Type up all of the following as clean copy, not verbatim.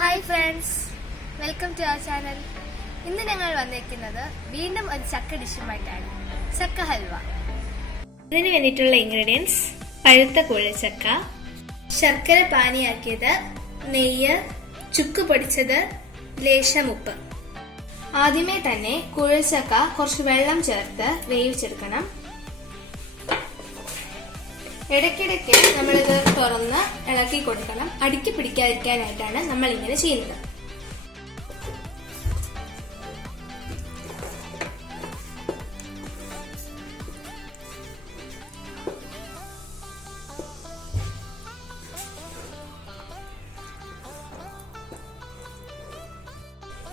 Hi friends, welcome to our channel. ഇന്ന് ഞങ്ങൾ വന്നിരിക്കുന്നത് വീണ്ടും ഒരു ചക്ക ഡിഷുമായിട്ടാണ്, ചക്ക ഹൽവ. ഇതിന് വേണ്ടിയിട്ടുള്ള ഇൻഗ്രീഡിയൻസ്: പഴുത്ത കുഴച്ചക്ക, ശർക്കര പാനിയാക്കിയത്, നെയ്യ്, ചുക്ക് പൊടിച്ചത്, ലേശം ഉപ്പ്. ആദ്യമേ തന്നെ കുഴച്ചക്ക കുറച്ച് വെള്ളം ചേർത്ത് വേവിച്ചെടുക്കണം. ഇടയ്ക്കിടയ്ക്ക് നമ്മളിത് തുറന്ന് ഇളക്കി കൊടുക്കണം. അടുക്കി പിടിക്കാതിരിക്കാനായിട്ടാണ് നമ്മൾ ഇങ്ങനെ ചെയ്യുന്നത്.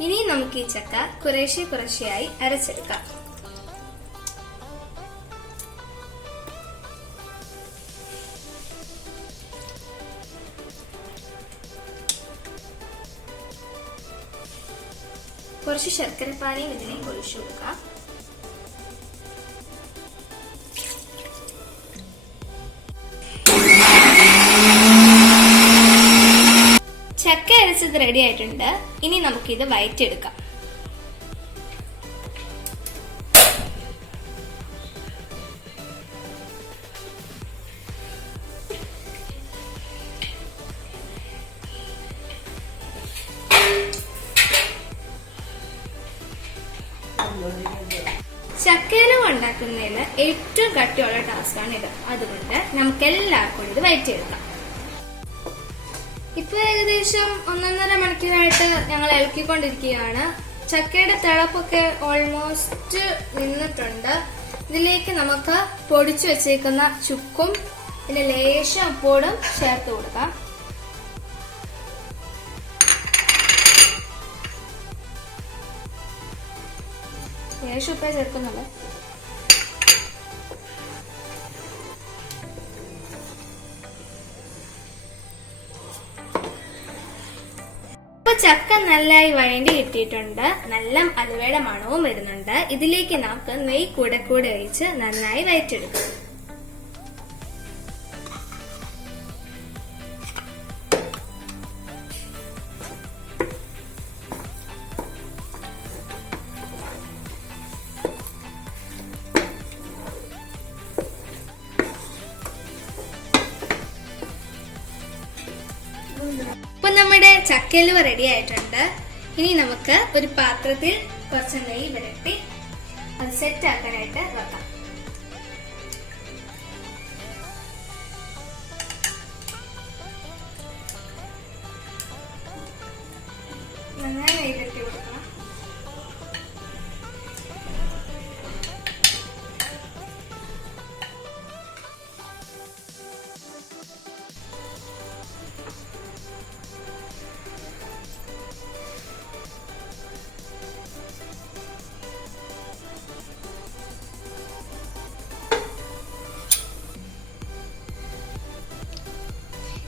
ഇനി നമുക്ക് ഈ ചക്ക കുറേശ്ശെയായി അരച്ചെടുക്കാം. കുറച്ച് ശർക്കരപ്പാനിയും ഇതിലേക്ക് ഒഴിച്ചു കൊടുക്കാം. ചക്ക അരച്ചത് റെഡി ആയിട്ടുണ്ട്. ഇനി നമുക്കിത് വഴറ്റിയെടുക്കാം. ചക്കയില ഉണ്ടാക്കുന്നതിന് ഏറ്റവും കട്ടിയുള്ള ടാസ്കാണ് ഇത്. അതുകൊണ്ട് നമുക്ക് എല്ലാവർക്കും ഇത് വഴറ്റിയെടുക്കാം. ഇപ്പൊ ഏകദേശം 1.5 മണിക്കൂറായിട്ട് ഞങ്ങൾ ഇളക്കിക്കൊണ്ടിരിക്കുകയാണ്. ചക്കയുടെ തിളപ്പൊക്കെ ഓൾമോസ്റ്റ് നിന്നിട്ടുണ്ട്. ഇതിലേക്ക് നമുക്ക് പൊടിച്ചു വെച്ചേക്കുന്ന ചുക്കും പിന്നെ ലേശം ഉപ്പോടും ചേർത്ത് കൊടുക്കാം. ലേശം ഉപ്പേ ചേർക്കുന്നുള്ളൂ. ഇപ്പൊ ചക്ക നല്ലായി വഴണ്ടി കിട്ടിയിട്ടുണ്ട്. നല്ല അലുവയുടെ മണവും വരുന്നുണ്ട്. ഇതിലേക്ക് നമുക്ക് നെയ്യ് കൂടെ ഒഴിച്ച് നന്നായി വഴറ്റിയെടുക്കാം. ഇപ്പൊ നമ്മുടെ ചക്കലുവ റെഡി ആയിട്ടുണ്ട്. ഇനി നമുക്ക് ഒരു പാത്രത്തിൽ കുറച്ച് നെയ്യ് പുരട്ടി അത് സെറ്റ് ആക്കാനായിട്ട് വെക്കാം. നന്നായി നെയ്യ് പുരട്ടി കൊടുക്കണം.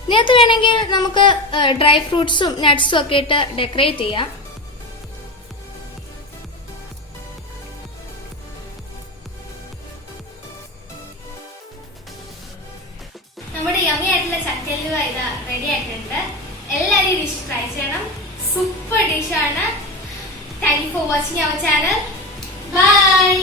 ഇതിനകത്ത് വേണമെങ്കിൽ നമുക്ക് ഡ്രൈ ഫ്രൂട്ട്സും നട്ട്സും ഒക്കെ ഇട്ട് ഡെക്കറേറ്റ് ചെയ്യാം. നമ്മുടെ യമ്മി ആയിട്ടുള്ള ചക്കലുവ ഇതാ റെഡി ആയിട്ടുണ്ട്. എല്ലാവരും ഈ ഡിഷ് ട്രൈ ചെയ്യണം. സൂപ്പർ ഡിഷാണ്. Thank you for watching our channel. By.